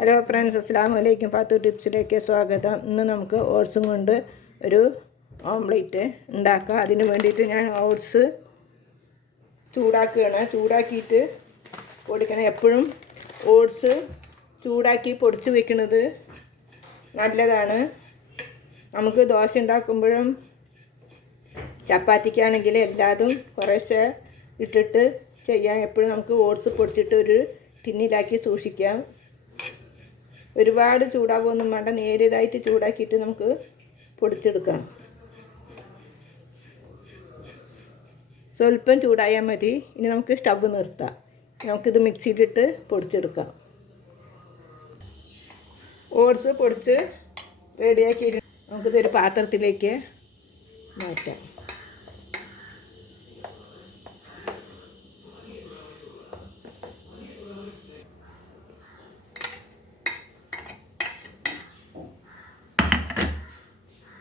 Hello friends, അസ്സലാമു അലൈക്കും. ഫാത്തു ടിപ്സിലേക്ക് സ്വാഗതം. ഇന്ന് നമുക്ക് ഓട്സും കൊണ്ട് ഒരു ഓംലെറ്റ് ഉണ്ടാക്കാം. അതിന് വേണ്ടിയിട്ട് ഞാൻ ഓട്സ് ചൂടാക്കുകയാണ്. ചൂടാക്കിയിട്ട് പൊടിക്കണം. എപ്പോഴും ഓട്സ് ചൂടാക്കി പൊടിച്ച് വെക്കുന്നത് നല്ലതാണ്. നമുക്ക് ദോശ ഉണ്ടാക്കുമ്പോഴും ചപ്പാത്തിക്കാണെങ്കിൽ എല്ലാതും കുറേശ്ശെ ഇട്ടിട്ട് ചെയ്യാം. എപ്പോഴും നമുക്ക് ഓട്സ് പൊടിച്ചിട്ട് ഒരു ടിന്നിലാക്കി സൂക്ഷിക്കാം. ഒരുപാട് ചൂടാവുകയൊന്നും വേണ്ട, നേരിയതായിട്ട് ചൂടാക്കിയിട്ട് നമുക്ക് പൊടിച്ചെടുക്കാം. സ്വല്പം ചൂടായാൽ മതി. ഇനി നമുക്ക് സ്റ്റവ് നിർത്താം. നമുക്കിത് മിക്സിയിലിട്ട് പൊടിച്ചെടുക്കാം. ഓട്സ് പൊടിച്ച് റെഡിയാക്കിയിട്ട് നമുക്കിതൊരു പാത്രത്തിലേക്ക് മാറ്റാം.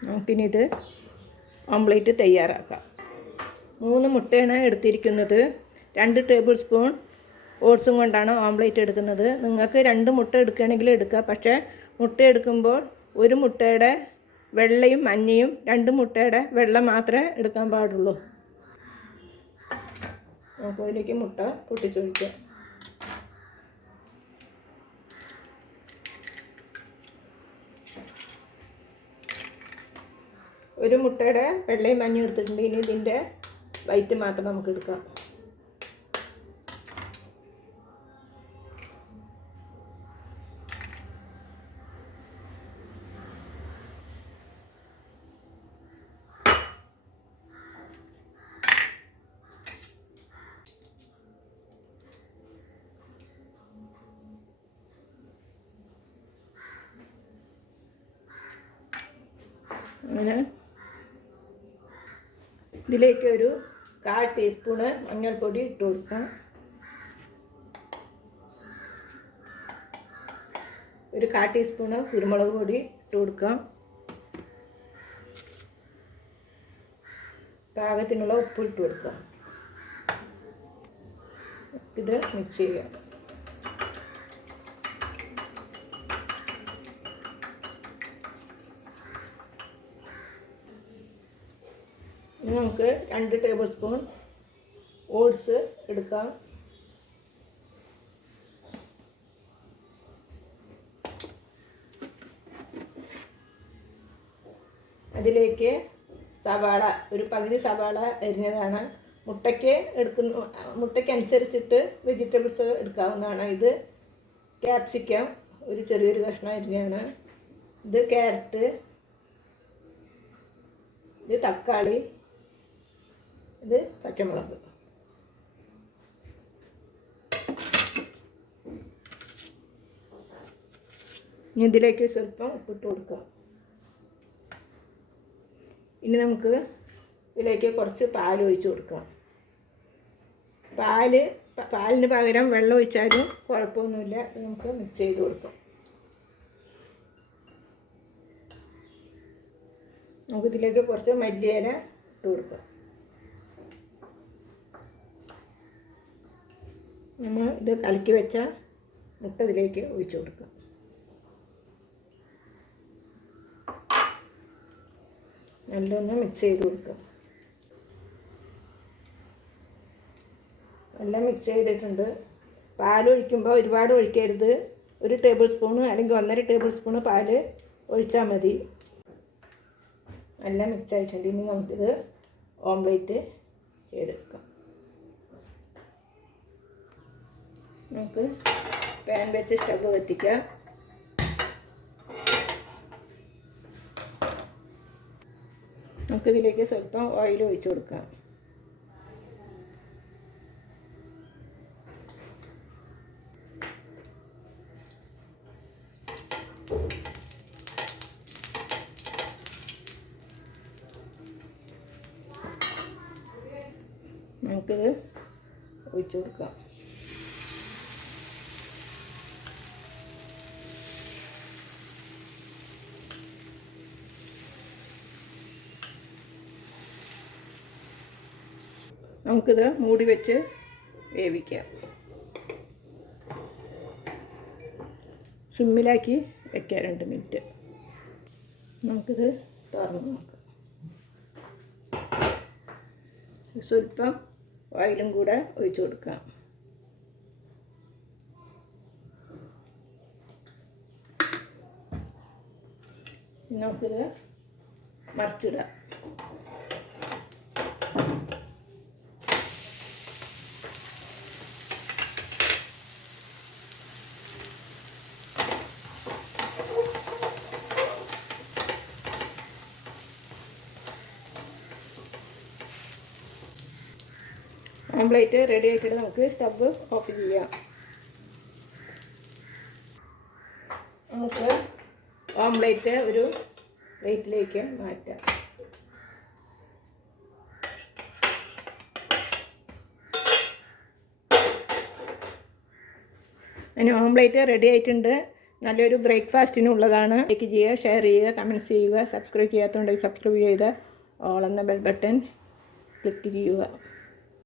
നമുക്കിനി ഇത് ഓംലെറ്റ് തയ്യാറാക്കാം. 3 മുട്ടയാണ് എടുത്തിരിക്കുന്നത്. 2 ടേബിൾ സ്പൂൺ ഓട്സും കൊണ്ടാണ് ഓംലെറ്റ് എടുക്കുന്നത്. നിങ്ങൾക്ക് 2 മുട്ട എടുക്കുകയാണെങ്കിൽ എടുക്കുക. പക്ഷേ മുട്ട എടുക്കുമ്പോൾ ഒരു മുട്ടയുടെ വെള്ളയും മഞ്ഞയും 2 മുട്ടയുടെ വെള്ള മാത്രമേ എടുക്കാൻ പാടുള്ളൂ. നമുക്ക് അതിലേക്ക് മുട്ട പൊട്ടിച്ചൊഴിക്കാം. ഒരു മുട്ടയുടെ വെള്ളയും മഞ്ഞയും എടുത്തിട്ടുണ്ട്. ഇനി ഇതിൻ്റെ വൈറ്റ് മാത്രം നമുക്ക് എടുക്കാം. അങ്ങനെ ഇതിലേക്ക് ഒരു 1/4 ടീസ്പൂണ് മഞ്ഞൾപ്പൊടി ഇട്ട് കൊടുക്കാം. ഒരു 1/4 ടീസ്പൂണ് കുരുമുളക് പൊടി ഇട്ട് കൊടുക്കാം. പാകത്തിനുള്ള ഉപ്പ് ഇട്ട് കൊടുക്കാം. ഇത് മിക്സ് ചെയ്യാം. നമുക്ക് 2 ടേബിൾ സ്പൂൺ ഓട്സ് എടുക്കാം. അതിലേക്ക് സവാള, ഒരു പകുതി സവാള അരിഞ്ഞതാണ്. മുട്ടയ്ക്കനുസരിച്ചിട്ട് വെജിറ്റബിൾസ് എടുക്കാവുന്നതാണ്. ഇത് ക്യാപ്സിക്കം ഒരു ചെറിയൊരു കഷ്ണം അരിഞ്ഞാണ്. ഇത് ക്യാരറ്റ്, ഇത് തക്കാളി, ഇത് പച്ചമുളക്. ഇനി ഇതിലേക്ക് സ്വല്പം ഉപ്പിട്ട് കൊടുക്കാം. ഇനി നമുക്ക് ഇതിലേക്ക് കുറച്ച് പാൽ ഒഴിച്ച് കൊടുക്കാം. പാലിന് പകരം വെള്ളം ഒഴിച്ചാലും കുഴപ്പമൊന്നുമില്ല. നമുക്ക് മിക്സ് ചെയ്ത് കൊടുക്കാം. നമുക്കിതിലേക്ക് കുറച്ച് മല്ലിയില ഇട്ട് കൊടുക്കാം. നമ്മൾ ഇത് കലക്കി വെച്ച മുട്ട ഇതിലേക്ക് ഒഴിച്ച് കൊടുക്കാം. നല്ലൊന്ന് മിക്സ് ചെയ്ത് കൊടുക്കാം. എല്ലാം മിക്സ് ചെയ്തിട്ടുണ്ട്. പാലൊഴിക്കുമ്പോൾ ഒരുപാട് ഒഴിക്കരുത്. 1 ടേബിൾ സ്പൂണ് അല്ലെങ്കിൽ 1.5 ടേബിൾ സ്പൂണ് പാൽ ഒഴിച്ചാൽ മതി. എല്ലാം മിക്സ് ആയിട്ടുണ്ട്. ഇനി നമുക്കിത് ഓംലെറ്റ് ചെയ്തെടുക്കാം. നമുക്ക് പാൻ വെച്ച് സ്റ്റവ് കത്തിക്കാം. നമുക്കിതിലേക്ക് സ്വല്പം ഓയിൽ ഒഴിച്ച് കൊടുക്കാം. നമുക്കിത് ഒഴിച്ച് കൊടുക്കാം. നമുക്കിത് മൂടി വെച്ച് വേവിക്കാം. സിമ്മിലാക്കി വയ്ക്കുക 2 മിനിറ്റ്. നമുക്കിത് തുറന്ന് നോക്കാം. സ്വല്പം ഓയിലും കൂടെ ഒഴിച്ച് കൊടുക്കാം. നമുക്കിത് മറിച്ചിടാം. ഓംപ്ലേറ്റ് റെഡി ആക്കിയിട്ട് നമുക്ക് സ്റ്റവ് ഓഫ് ചെയ്യാം. നമുക്ക് ഓംപ്ലേറ്റ് ഒരു പ്ലേറ്റിലേക്ക് മാറ്റാം. അങ്ങനെ ഓംപ്ലേറ്റ് റെഡി ആയിട്ടുണ്ട്. നല്ലൊരു ബ്രേക്ക്ഫാസ്റ്റിനുള്ളതാണ്. ലൈക്ക് ചെയ്യുക, ഷെയർ ചെയ്യുക, കമൻറ്റ്സ് ചെയ്യുക. സബ്സ്ക്രൈബ് ചെയ്യാത്തതുണ്ടെങ്കിൽ സബ്സ്ക്രൈബ് ചെയ്ത് ഓൾ എന്ന ബെൽ ബട്ടൺ ക്ലിക്ക് ചെയ്യുക.